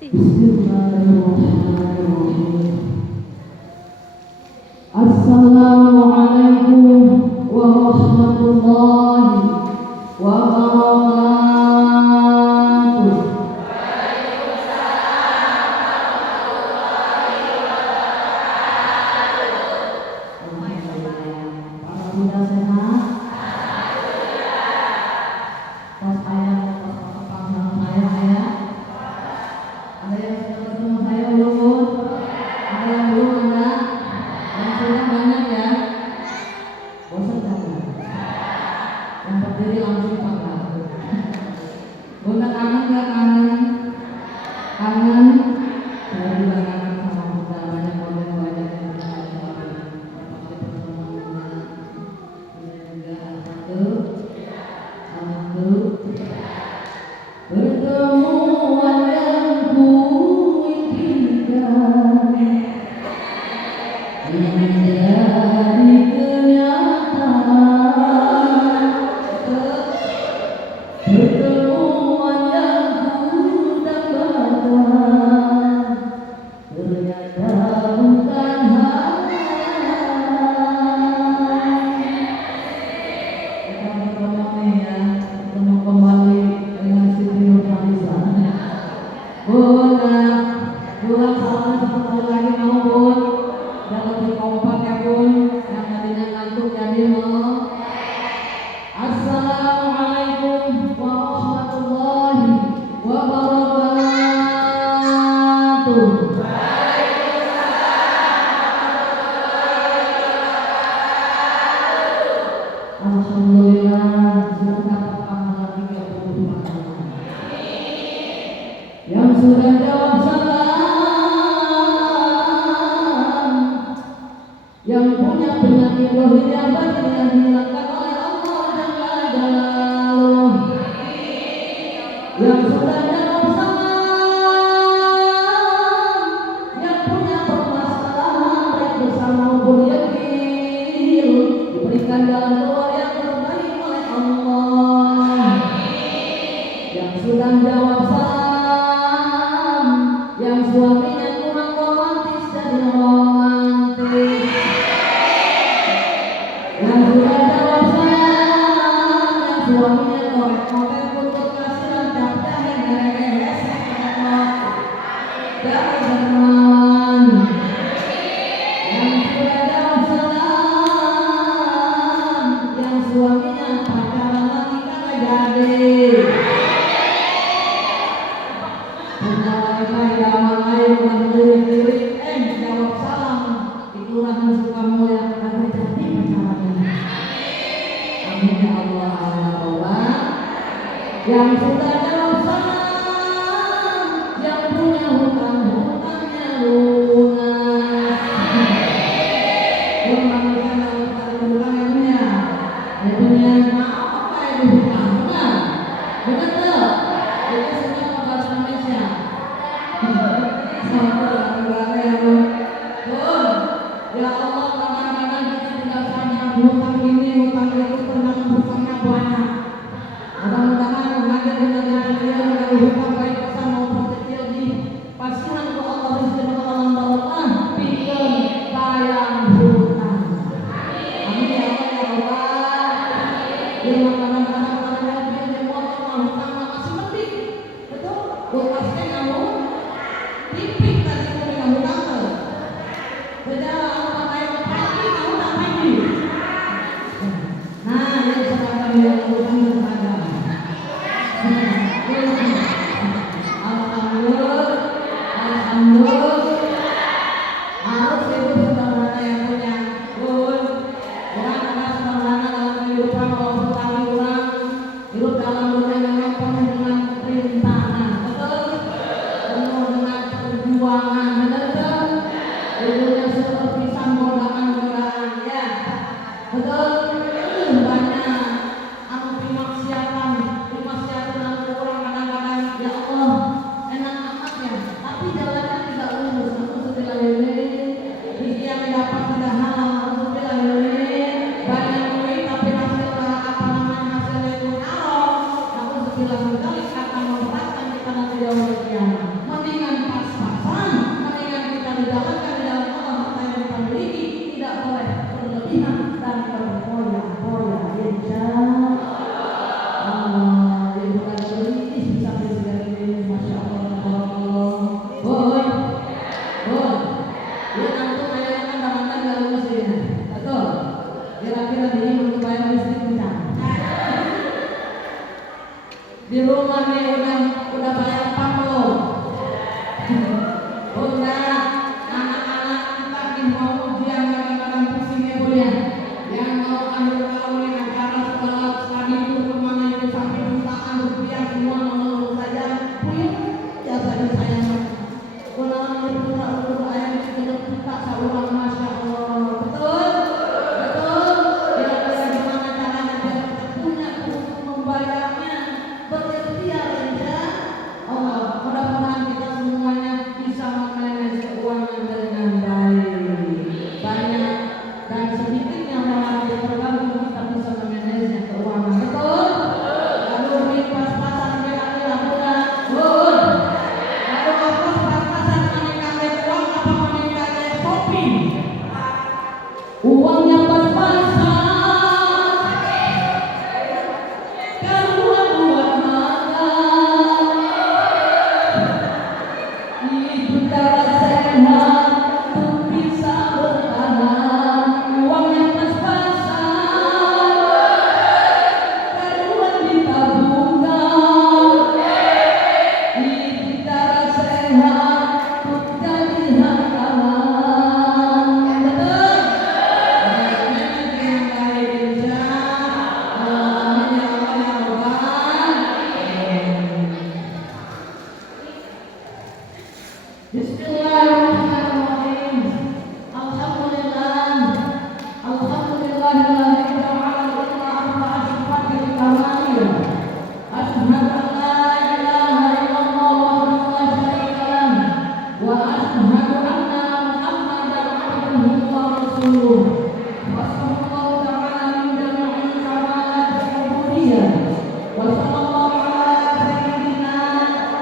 sih. Bismillahirrahmanirrahim. Assalamualaikum warahmatullahi wabarakatuh. Sudah sehat? Pas ayah, pas sama saya ya. Ada yang sudah ketemu saya belum? Ada yang belum ada? Yang sudah banyak ya? Bosan jangan? Yang berdiri langsung pakai. Bunda kangen nggak kangen? Kangen? Saya juga kangen sama Bunda. Banyak banyak yang berapa kali pertemuan Bunda. Pertemuan yang kuimpikan menjadi kenyataan. Pertemuan yang kudambakan ternyata bukan ketemu kembali dengan Siti Nurhaliza. Bunda, pulang salam sebentar lagi mau Bun. Dan lebih kompak ya Bun. Yang tadinya ngantuk jadi mau. Assalamualaikum warahmatullahi wabarakatuh. Alhamdulillah sudah dapat pahala 30 pahala. Yang sudah jawab salam, yang punya penyakit rohnya batin yang dihilangkan oleh Allah Jalla Jalaluh. Yang sudah jawab salam, yang punya permasalahan baik besar maupun kecil diberikan jalan keluar yang terbaik oleh Allah. Yang sudah jawab salam, yang suaminya kurang romantis jadi romantis. Yang sudah jawab salam, yang suaminya korek-korek untuk kasihan cap jahe beres dari dermawan. Yang sudah jawab salam, yang suaminya pacaran lagi kagak jadi. Punya wifi zaman ayo udah lirik-lirik, jawab salam di kelurahan Sukamulya kagak jadi pacarannya. Amin ya Allah Allah. Yang sudah jawab salam, yang punya hutang-hutangnya lunas. Manusia hutang ya punya. Ya punya mau apa ya hutang? Benar tuh. Kita semua bahasa Indonesia. Sama orang-orang ya Bun. Ya Allah kadang-kadang kita tidak sadar hutang ini hutang itu ternyata hutangnya banyak. Mudah-mudahan mengajar dengan Bismillahirrahmanirrahim. Alhamdulillah. Alhamdulillahilladzi ja'ala lana arba'a sifatin kamaliyah. Asyhadu an la ilaha illallah wahdahu la syarika lah wa asyhadu anna Muhammadan abduhu wa rasuluh. Wa sallallahu ta'ala min jami'il kamalati al-ubudiyah. Wa sallallahu ala sayyidina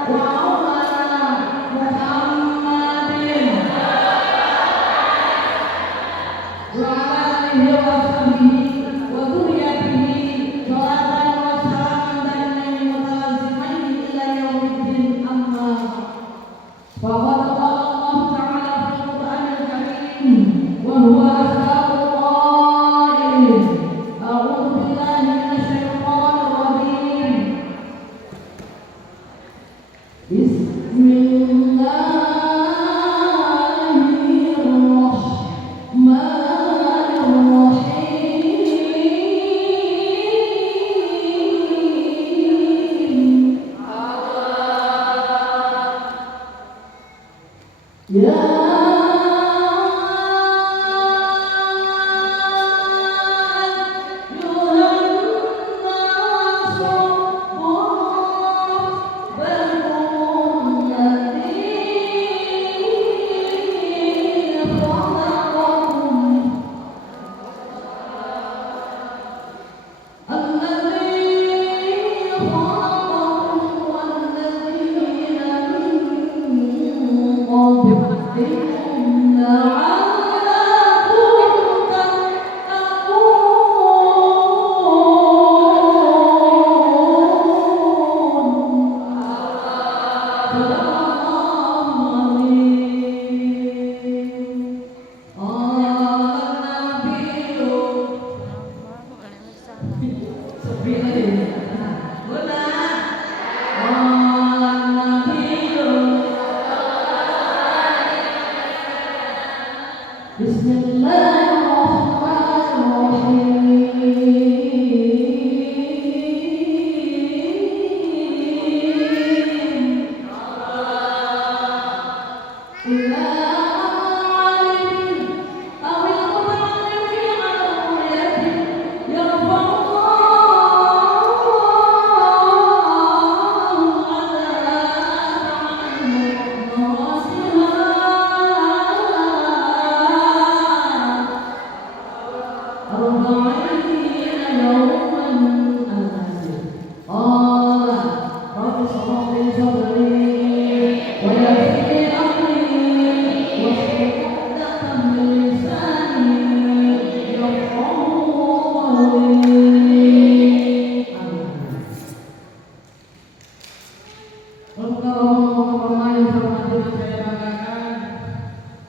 wa maulana Muhammadin wa ala alihi wa sahbihi wa dzurriyyatihi sholatan wa salaman daimaini mutalazimaini ila yaumiddin amma faqad qala Allah ta'ala fil Qur'anil Karim wa huwa asdaqul qailin a'udzu billahi minasy syaithanir rajim.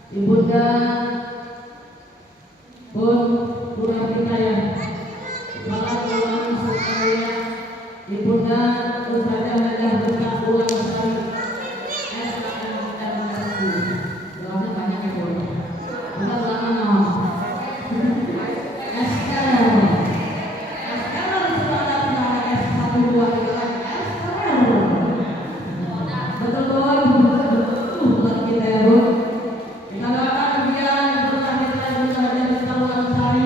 Ibunda pun kurang kita ya, malah ulang sekalian. Ibunda Ustazah Hajar Buka ulang sekali SKMMSU. Doanya banyak ya Bu. Kita ulangan no. SKM S1 2 SKM. Betul buat kita ya Bu. Kita doakan dia Ustazah Hajar Buka ulang sekali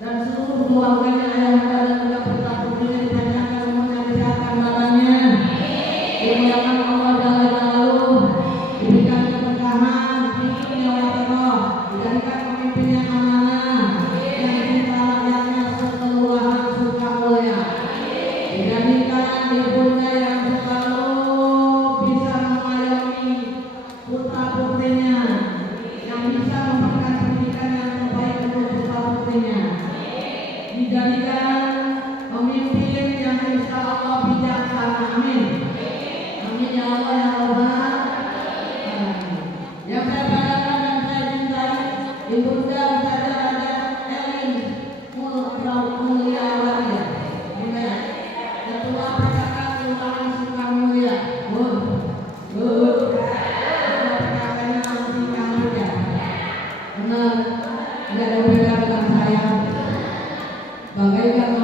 dan seluruh keluarganya yang ada dan juga putra putrinya dipanjangkan umurnya, disehatkan badannya, dimuliakan Allah Jalla Jalaluhu, diberikan keberkahan, dunia wa akhirat, dijadikan pemimpin yang amanah, yang cinta rakyatnya sekelurahan suka mulia, dijadikan ibunda yang selalu bisa mengayomi putra putrinya, yang bisa memberikan pendidikan yang terbaik untuk putra putrinya, dijadikan pemimpin yang insya Allah bijaksana. Amin. Amin ya Allah ya Rabbal Alamin. Yang saya banggakan dan saya cintai Ibunda Ustazah Hajar Elin Mulia Waria, Ketua PKK Kelurahan Sukamulia. Ketua PKK-nya Sukamulia. Benar, tidak ada beda dengan saya. Bagaikan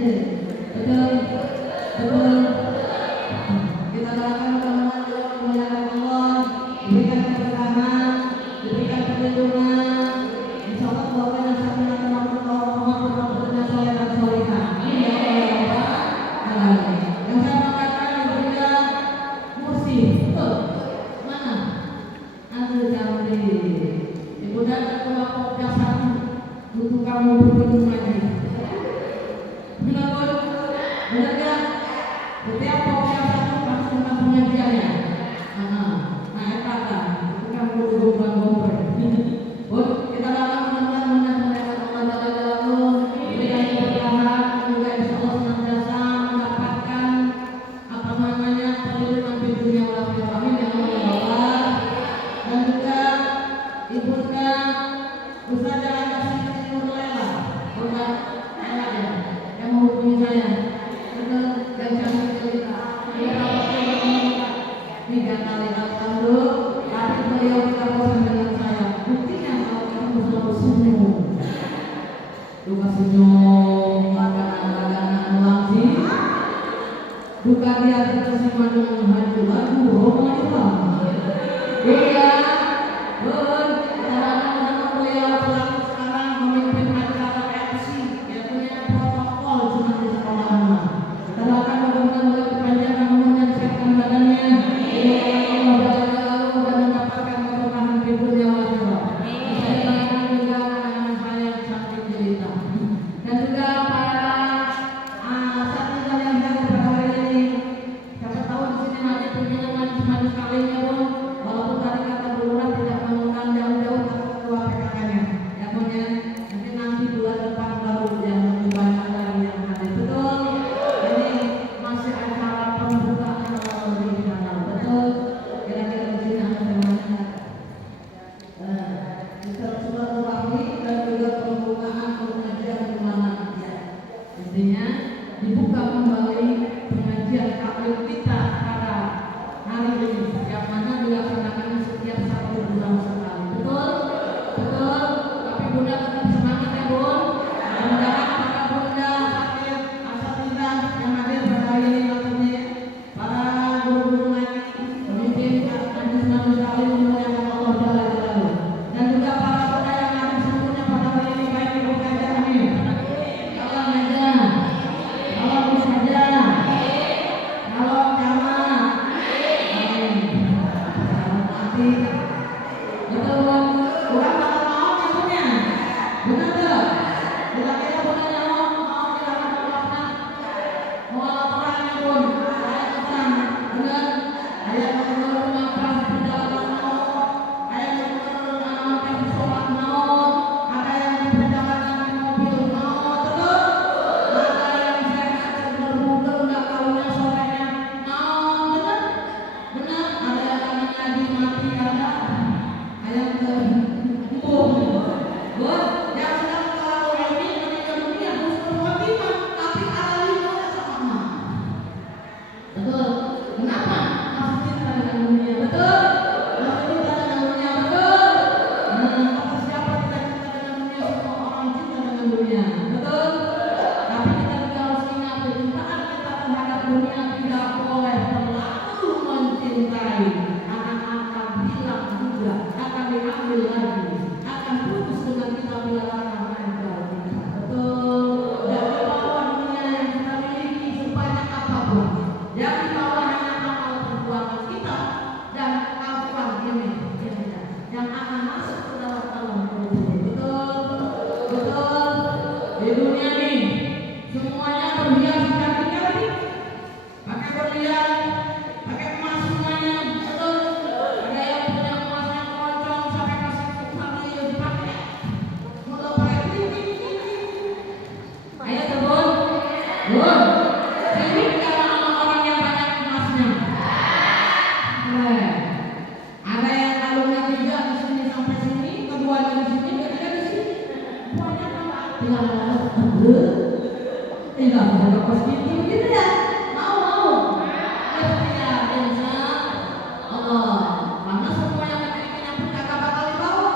Betul, betul. Kita doakan mudah-mudahan juga dimuliakan Allah, diberikan keberkahan, diberikan perlindungan. Insya Allah doakan yang satu lagi putra-putrinya soleh dan solehah. Amin ya Allah. Yang saya mengatakan diberikan kursi, betul. Mana? Aduh cantik. Ibu dan ketua Popja 1 butuh kamu berkunjung lagi. Benar pun? Benar gak? Setiap Popja 1 pasti tentang pengajiannya. Nah, eta kan, itu kan perlu gombang-gombang. Bun, kita doakan mudah-mudahan Allah Jalla diberikan keberkahan, juga insya Allah senantiasa mendapatkan perlindungan di dunia wal akhirah. Amin ya Allah. Dan juga ibunda Ustazah Siti Nurlela, Ustaz yang menghubungi saya, yang cantik cerita, 3 kali alhamdulillah, tapi beliau tidak bosan dengan saya. Buktinya kalau kamu selalu senyum, duka senyum, makanan langsing, duka dia terkesima dengan hati lagu Roma Islam. Iya, betul. Karena beliau selalu sekarang memimpin acara MC, yaitu protokol cuma di sekolahan. Kita doakan mudah-mudahan beliau dipanjangkan umurnya, disehatkan badannya, Allah dan mendapatkan keberkahan di dunia wal akhirah. Saya doakan juga anak-anak saya yang cantik jelita, dan juga para satria yang hadir pada hari ini. Siapa tahu di sini nanti punya manis-manis kalinya, Bun. Walaupun tadi kata Bu Lurah tidak mengundang jauh-jauh kata ketua PKK-nya. Ya Bun ya, nanti bulan depan baru yang lebih banyak lagi yang hadir. Betul? Ini masih acara pembukaan kalau di sana. Betul? Kira-kira di sini ada temanya. Silaturahmi dan juga pembukaan pengajian ulama. Ya. Intinya dibuka kembali pengajian taklim kita pada hari ini, yang mana dilaksanakan setiap 1 bulan sekali. Betul? Betul? Tapi Bunda tetap semangat ya Bun. Mudah-mudahan para Bunda, sakit, asatidz yang hadir pada hari ini, maksudnya para guru-guru ngaji, pemimpin majelis taklim dimuliakan Allah Jalla Jalaluhu. Dan juga para Bunda yang hadir semuanya pada hari ini, baik Ibu saja, amin. Salam aja. Salam saja. Salam jamaah. Amin. Salam hati. Betul Bun. Kurang kata mau maksudnya. Benar tak? Kira-kira Bundanya mau dilakukan apa? Mau laporannya Bun. Saya pesan. Benar? Ayah menurut makan perjalanan mau. Ayah menurut anak sholat mau. Ada yang di perjalanan mobil mau. Betul? Ada yang sehat seger-buger nggak tahunya sorenya mau. Benar? Benar? Ada yang lagi ngaji mati ada. Ayah Bun, yang sedang terlalu ini meninggal dunia husnul khotimah, tapi alaminya sama. Betul? Kenapa? Masih cinta dengan dunia. Betul? Masih cinta dengan dunia. Betul? Kata siapa tidak cinta dengan dunia? Semua orang cinta dengan dunia. Betul? Tapi kita juga harus ingat kecintaan kita terhadap dunia tidak boleh terlalu mencintai. Akan hilang juga, akan diambil lagi, akan putus dengan kita bila akan meninggal kita. Betul? Jangan dibawa dunia yang kita miliki sebanyak apapun. Yang dibawa hanya amal perbuatan kita dan kafan ini yang akan masuk ke dalam alam kubur. Betul? Betul? Di dunia ini semuanya berhias cantik-cantik, pakai berlian, pakai emas semuanya. Betul? Ada yang punya emas yang keroncong sampai kasih kupati dipakai. Kalau pakai ting-ting-ting. Ayo tuh Bun. Bun. Sini kalau sama orang yang banyak emasnya. Ada yang kalungnya 3 di sini sampai sini, keduanya di sini, ketiga di sini. Banyak apa? Tinggal tinggal ada positif gitu ya. Mau. Ya, insya Allah. Karena semua yang memilikinya pun kagak bakal dibawa.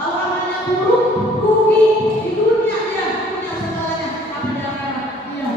Kalau amalnya buruk, rugi di dunia dia punya segalanya, tapi di akhirat dia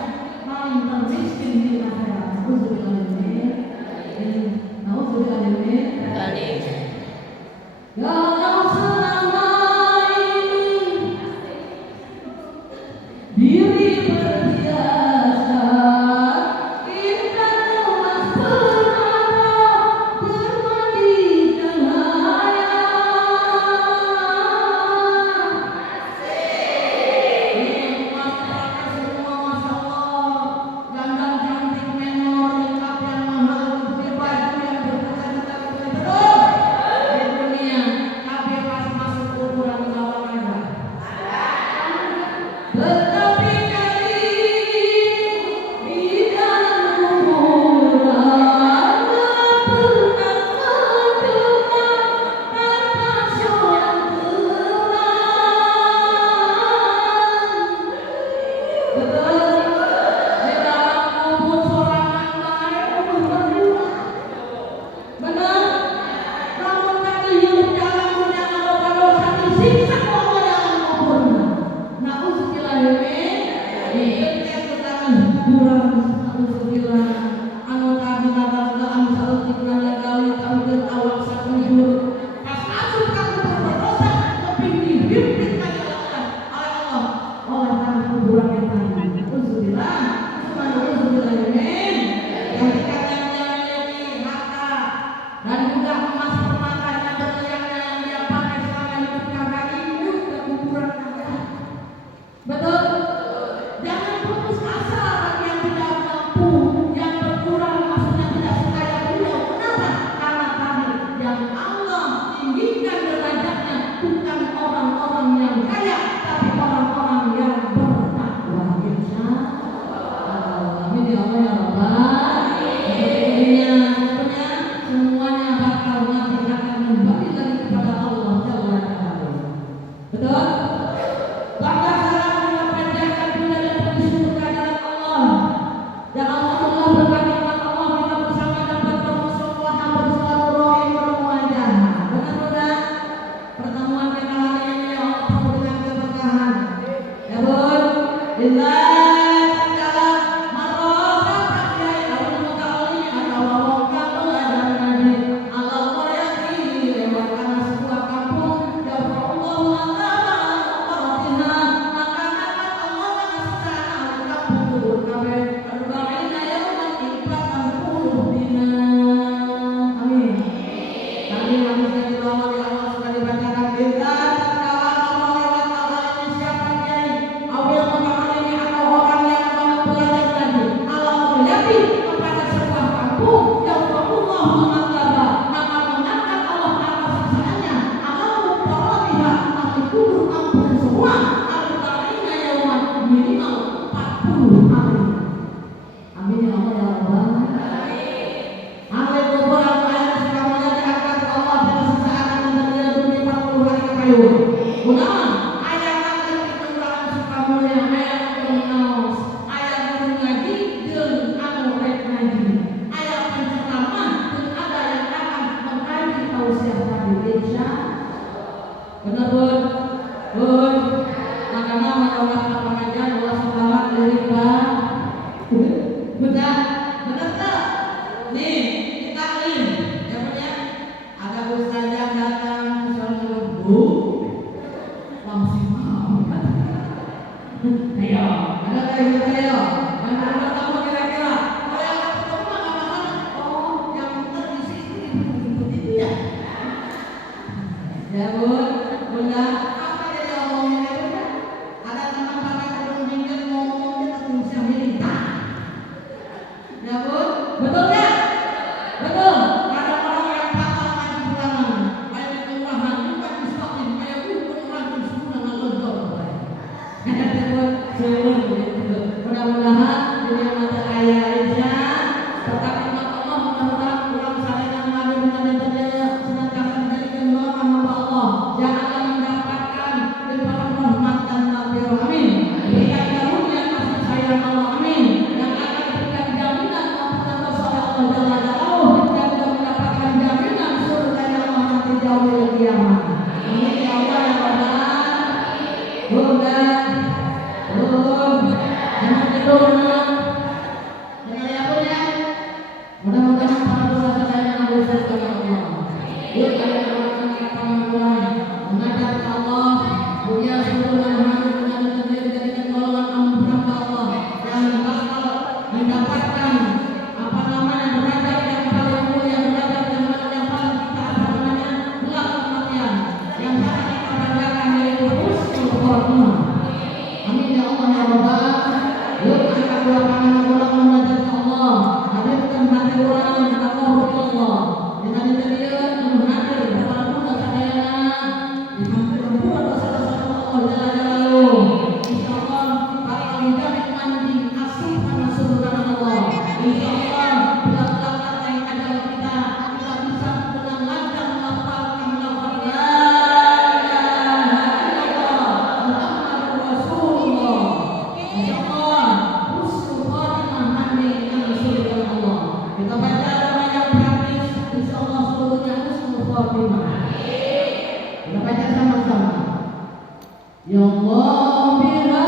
Ya Allah biha,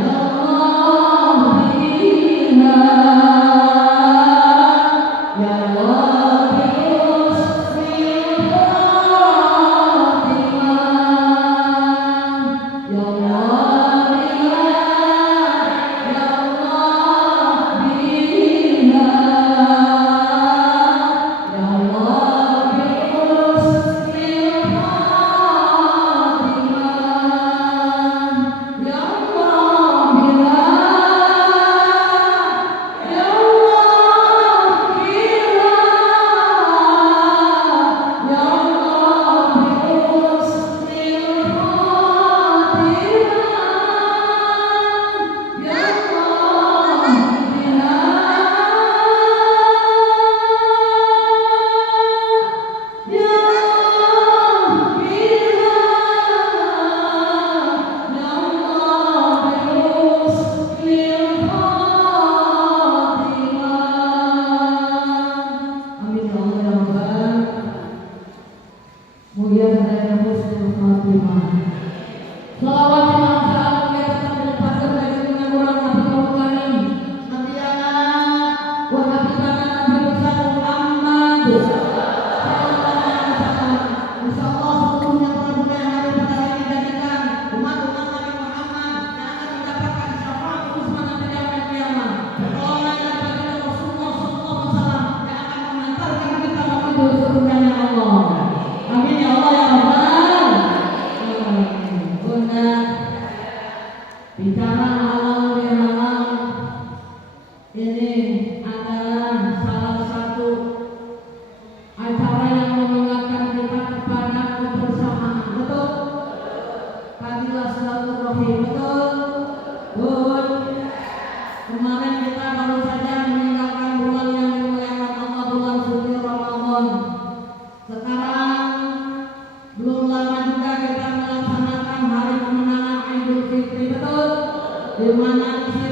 ya Allah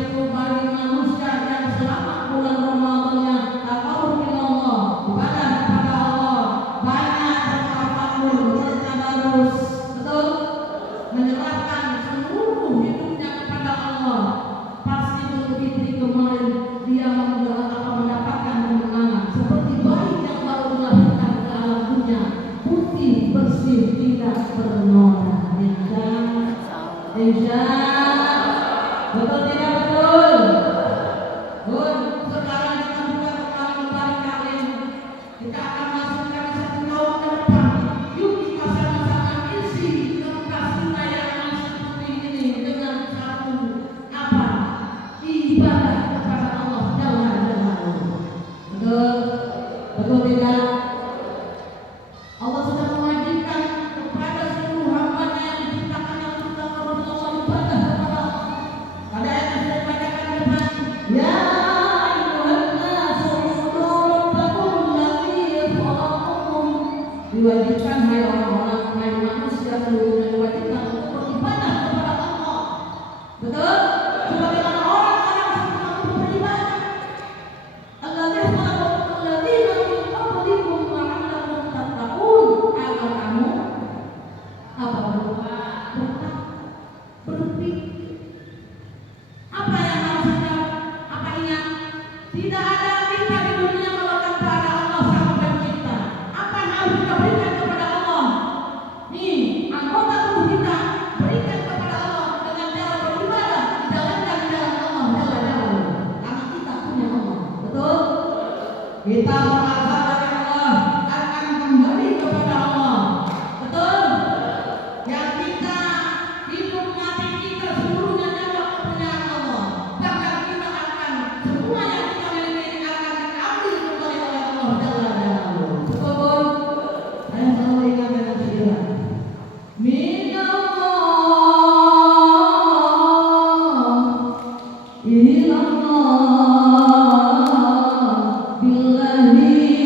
itu bagi manusia yang selama bulan Ramadannya taqarrub ila Allah, ibadah kepada Allah, banyak bertafakkur, bertadarus, betul? Menyerahkan seluruh hidupnya kepada Allah. Pasti Idul Fitri kemarin dia mendapatkan kemenangan seperti bayi yang baru dilahirkan ke alam dunia, putih bersih tidak bernoda. Insya betul tidak betul? Bun, sekarang kita buka kembali kalian. Kita akan masukkan satu tahun ke depan. Yuk kita sama-sama isi kertas kita yang masih putih ini dengan satu apa? Ibadah kepada Allah Jalla Jalaluhu. Betul? Betul tidak? Allah sudah mewajibkan kepada seluruh hamba-Nya yang diciptakan yang sudah Allah ibadah kepada Allah. Pada ayat yang sudah dibacakan di depan, ya ayyuhan nasu ubudu rabbakum alladzi khalaqakum. Diwajibkan hai orang-orang, hai manusia seluruhnya diwajibkan untuk beribadah kepada Allah. Betul? Sebagaimana orang-orang yang sudah beribadah. Alladzi khalaqakum alladzina min qablikum la'allakum tattaqun. Agar kamu apa berpikir. Apa yang harus kita ingat? Tidak ada kita di dunia melakukan kepada Allah Sang Pencipta. Apa yang harus kita berikan kepada Allah? Nih, anggota tubuh kita berikan kepada Allah dengan cara beribadah, dijalankan di jalan Allah Jalla Jalaluhu. Karena kita punya Allah, betul? Kita berasal dari Allah, akan kembali kepada Allah, betul? Yang kita hidup mati kita seluruhnya nyawa kepunyaan Allah. Bahkan kita akan semua yang kita miliki akan diambil kembali oleh Allah Jalla Jalaluhu. Betul? Saya selalu ingat dengan syiar. Minallah ilallah billahi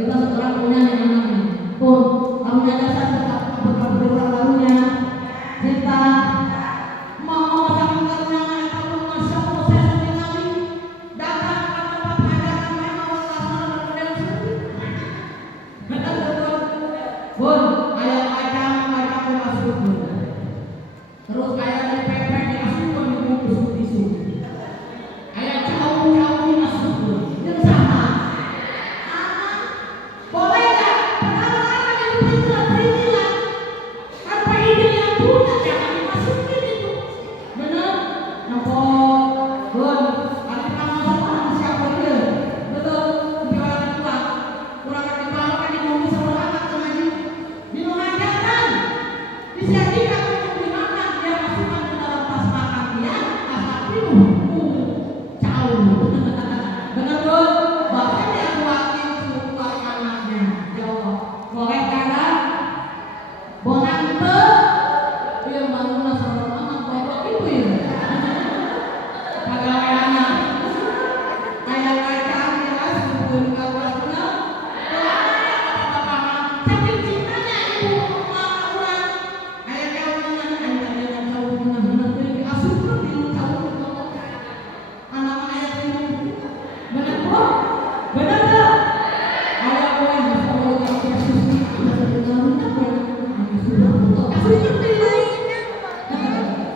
Kita sekarang punya nih anaknya. Pun, kamu nyadar saja kamu beri orang barunya. Kita mau sama karunya kamu masya Allah saya sedih lagi. Datang ke tempat hajatan main awal kasar dan sedih. Bun, ayam kacang masuk bun. Terus ayam dipepek dimasukkan dibungkus tisu. Ayam jauh dimasuk bun. Itu sama. Boleh nggak? Pertama-tama yang perizinan. Kan perizinan yang punya jangan dimasukin itu. Benar? Nopok, bun. Ada kamu sama siapa dia? Betul. Jualan pulang. Kurang ada kepala kan dibungkus sama anak lagi. Minum hajatan. Disajikan untuk dimakan. Dia masukkan ke dalam tas makan dia. Asal minum. Jauh. Benar bun? Bahkan dia buatin suku anaknya. Jawab. Boleh kakak? Bonang itu? Dia bangun sama anak bapak ibu ya. Pegawai anak. Ayam kacang jelas bun kawan benar. Saking cintanya ibu sama orang. Ayam kacang ayam jauh benar-benar diasuh pun tahu anak ayam itu. Benar bun? Benar tak? Ayam ayam masya Allah yang Yesus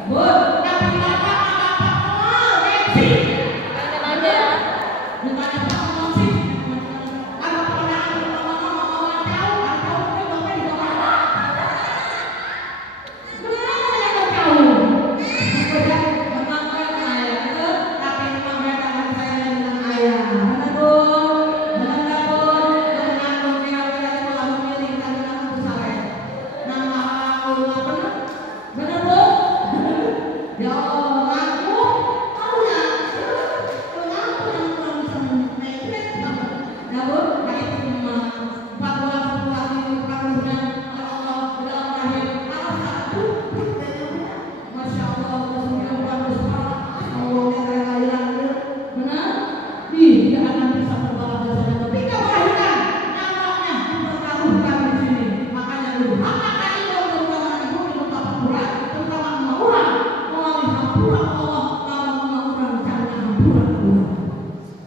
Bun, tapi bapak mau reaksi. Ditanya apa mau sih? Ada pernah mau tahu atau bapak di bawah? Benar tahu. Memang ayah itu, tapi memang memang saya dengan ayah. Benar bun, benar bun. Dengan kira-kira itu lalu miring dan dengan besar. Nama Allah benar, benar bun. Ya ngaku, tahu ya? Ngaku yang kurang bisa menyepet. Ya bun, baik cuma 4 bulan 10 hari karunia Allah dalam rahim anak satu. Masya Allah, kemudian besar. Allah kelahiran benar. Tidak akan bisa terbalas dosanya ketika melahirkan. Nyawanya dipertaruhkan di sini. Makanya dulu apakah itu terutama ibu minum hampura, terutama emak orang melalui hampura Allah lawan emak orang caranya hampura Allah.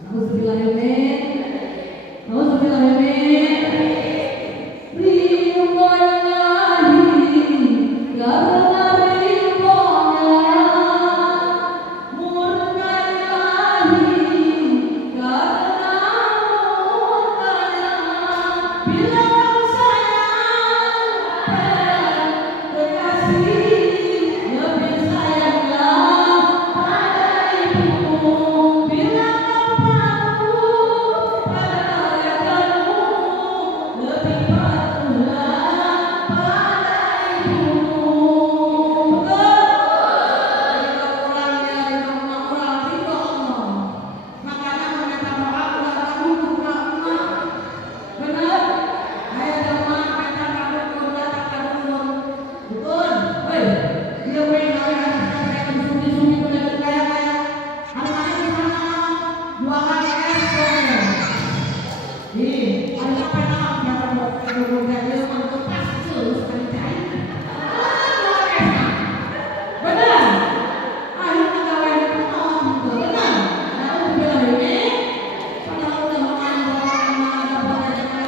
Nauzubillahimin. Nauzubillahimin. Ridwallahi karena ridhonya murka ilahi karena murkanya bila kau sayang kekasih lebih sayanglah pada ibumu bila kau patuh pada ayahmu lebih patuhlah pada ibumu. Betul? Ridho orangnya ridho emak orang ridho Allah. Makanya meminta doa udah lalu emak. Benar? Ayah emak minta kadun datang kadun. Betul? Hei, dia pengen saya sumi-sumi udah kaya-kaya. Anak-anak di sana jualan es pokoknya. Ada apa nak? Jangan buat kadun dia mantap pasti terus sekali cair. Benar? Akhirnya gawe itu mau benar. Lalu bilang ini padahal udah mengandung ada banyak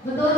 Betul?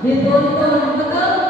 Dituntun, betul?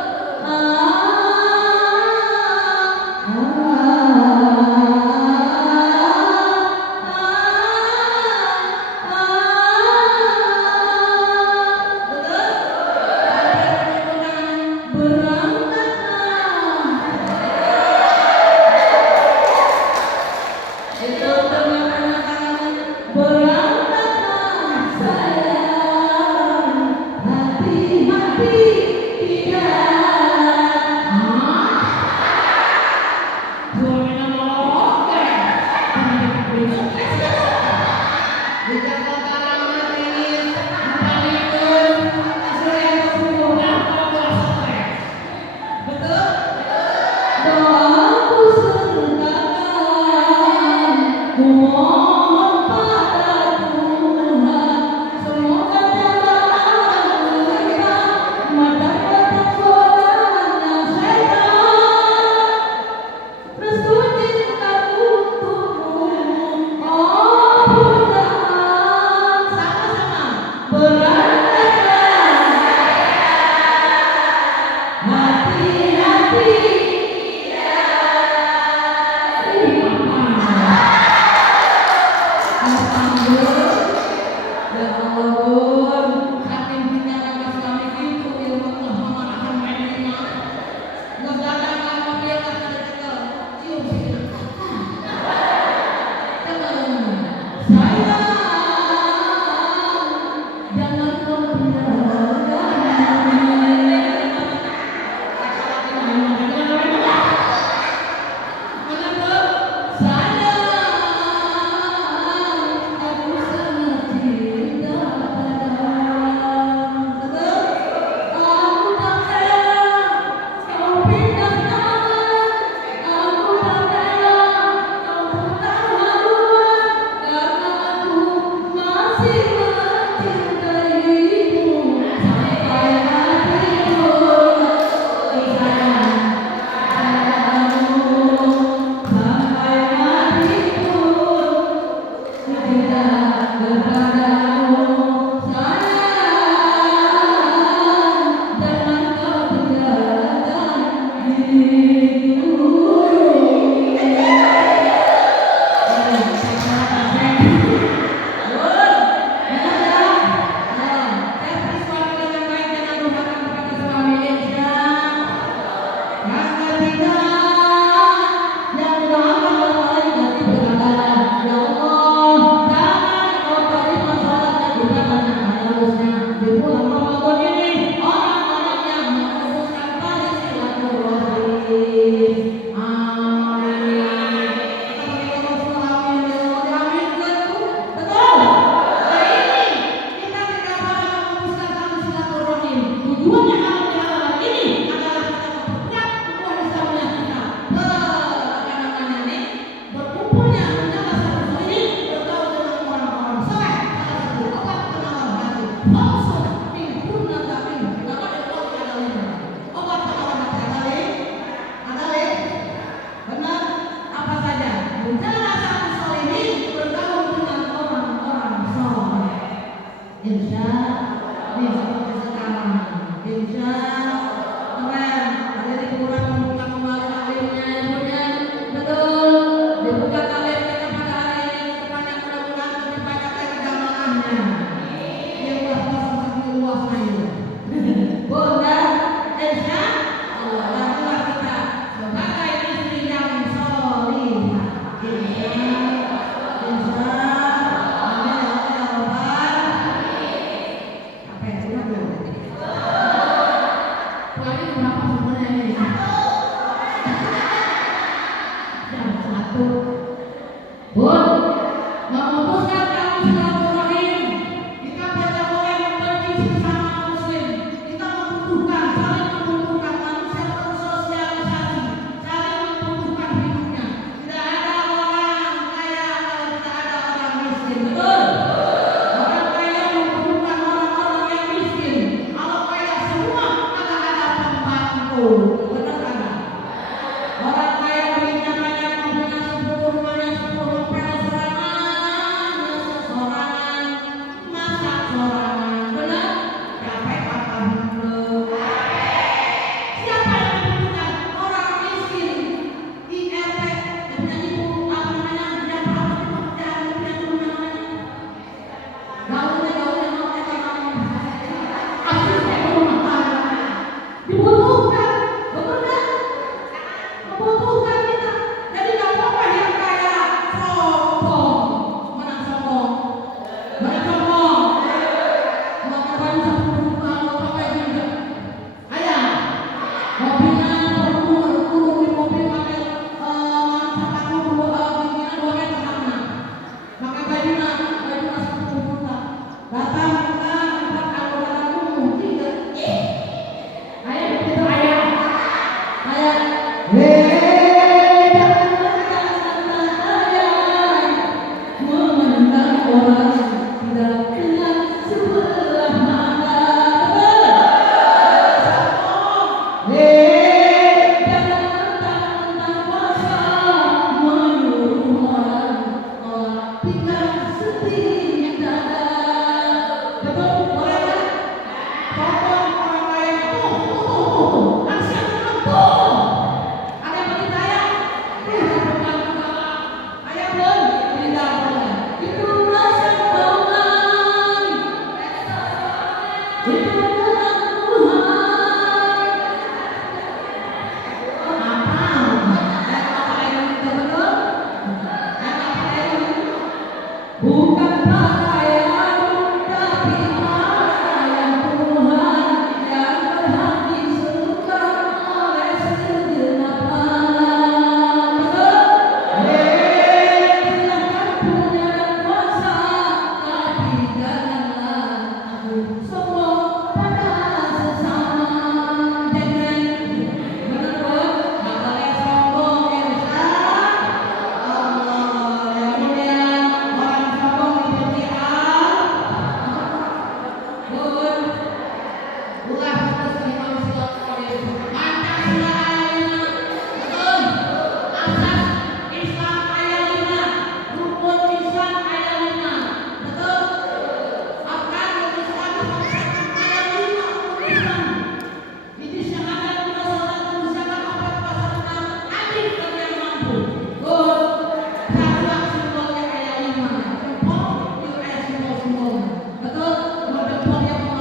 Betul,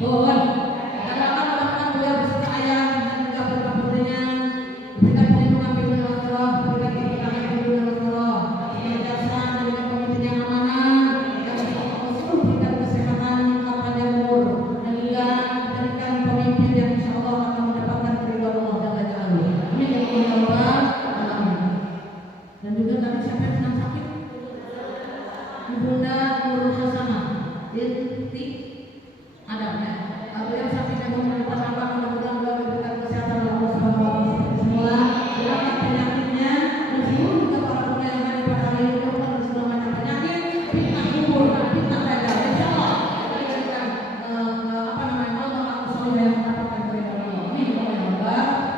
Pun, katakan mudah-mudahan beliau beserta ayah dan juga putra putrinya diberikan perlindungan di dunia akhirat, diberikan keberkahan di dunia akhirat, senantiasa menjadi pemimpin yang amanah, yang Allah selalu berikan kesehatan, panjang umur, dan juga menjadikan pemimpin yang insya Allah akan mendapatkan keridhaan Allah Jalla Jalaluhu. Amin ya rabbal alamin. Dan juga tadi siapa yang sedang sakit? Ibunda Nurul Hasanah binti Adam ya. Beliau sakitnya memerlukan apa? Mudah-mudahan beliau diberikan kesehatan oleh Allah Subhanahu wa taala semua. Hilangkan penyakitnya dan seluruh juga para bunda yang ada pada hari ini bukan segala macam penyakit, fitnah kubur, fitnah dajjal. Insyaallah diberikan apa namanya Allah Subhanahu yang mendapatkan keridhaan Allah. Amin ya rabbal alamin.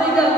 Sehingga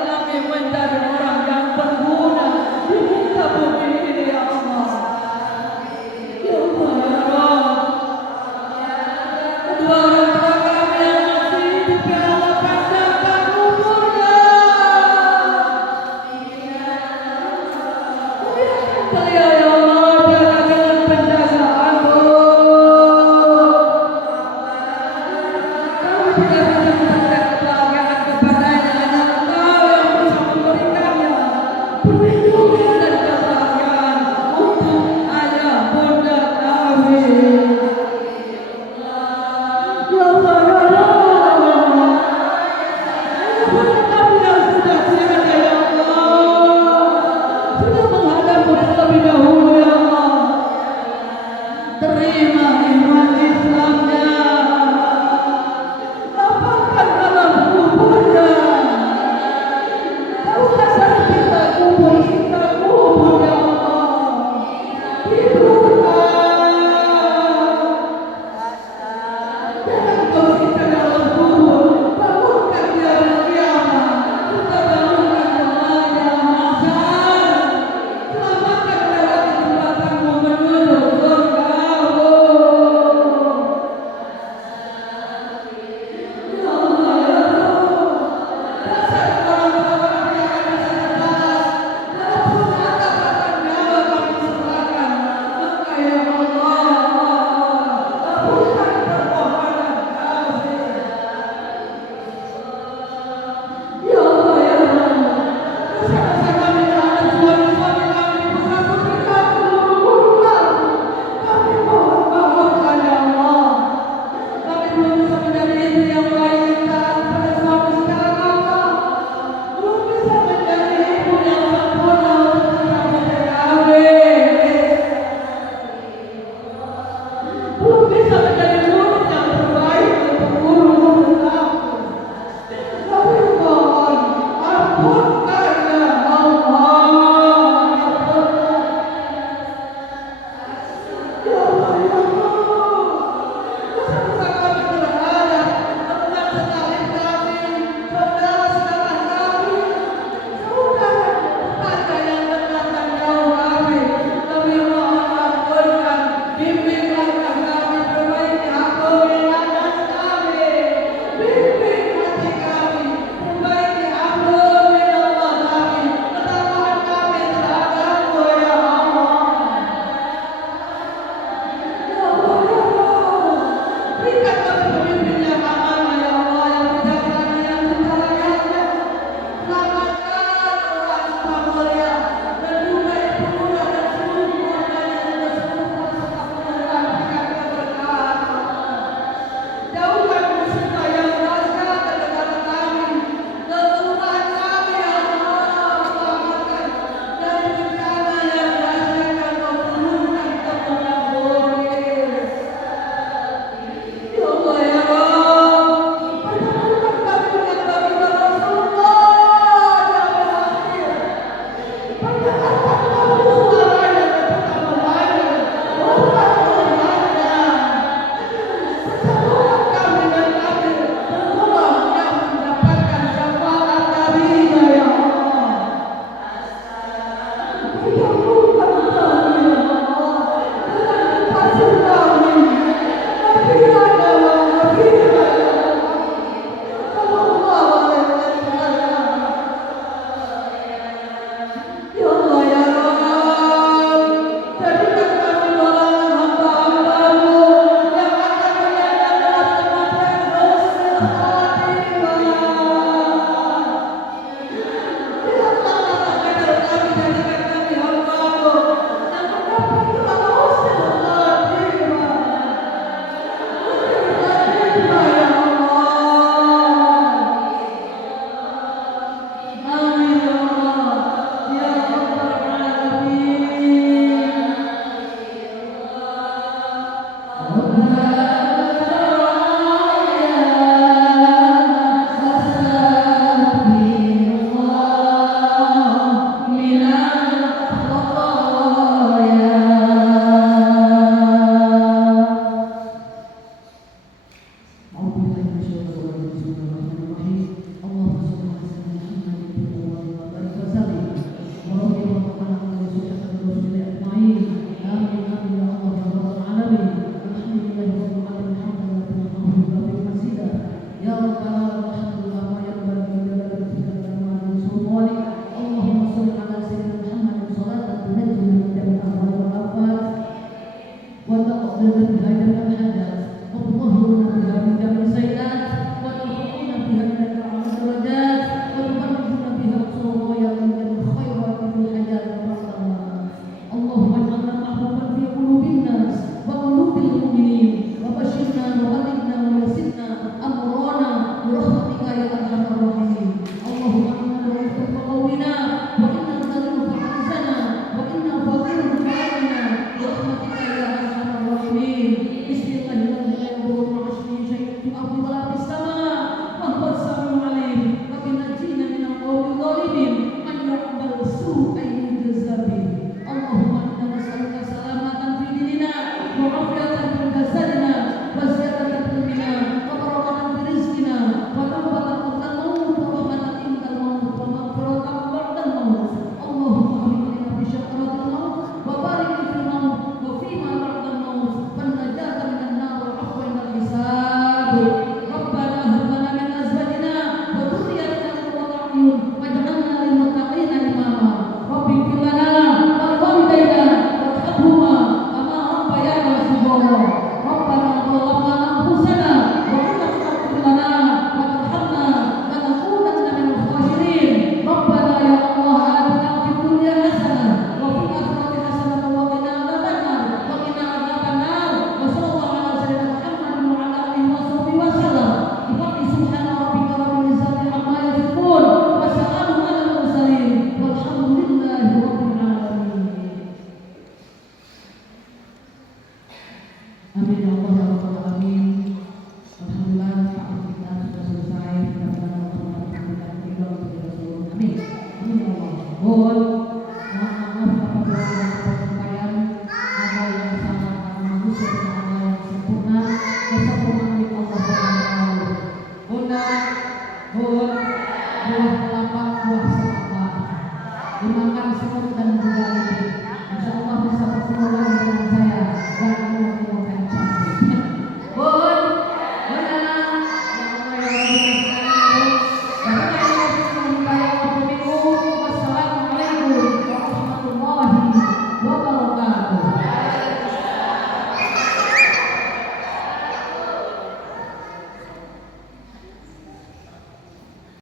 Mohon maaf apabila ada penyampaian ada yang salah karena manusia tidak ada yang sempurna. Kesempurnaan di Allah Subhanahu. Bunda, buah kelapa, buah semangka dimakan semut dan juga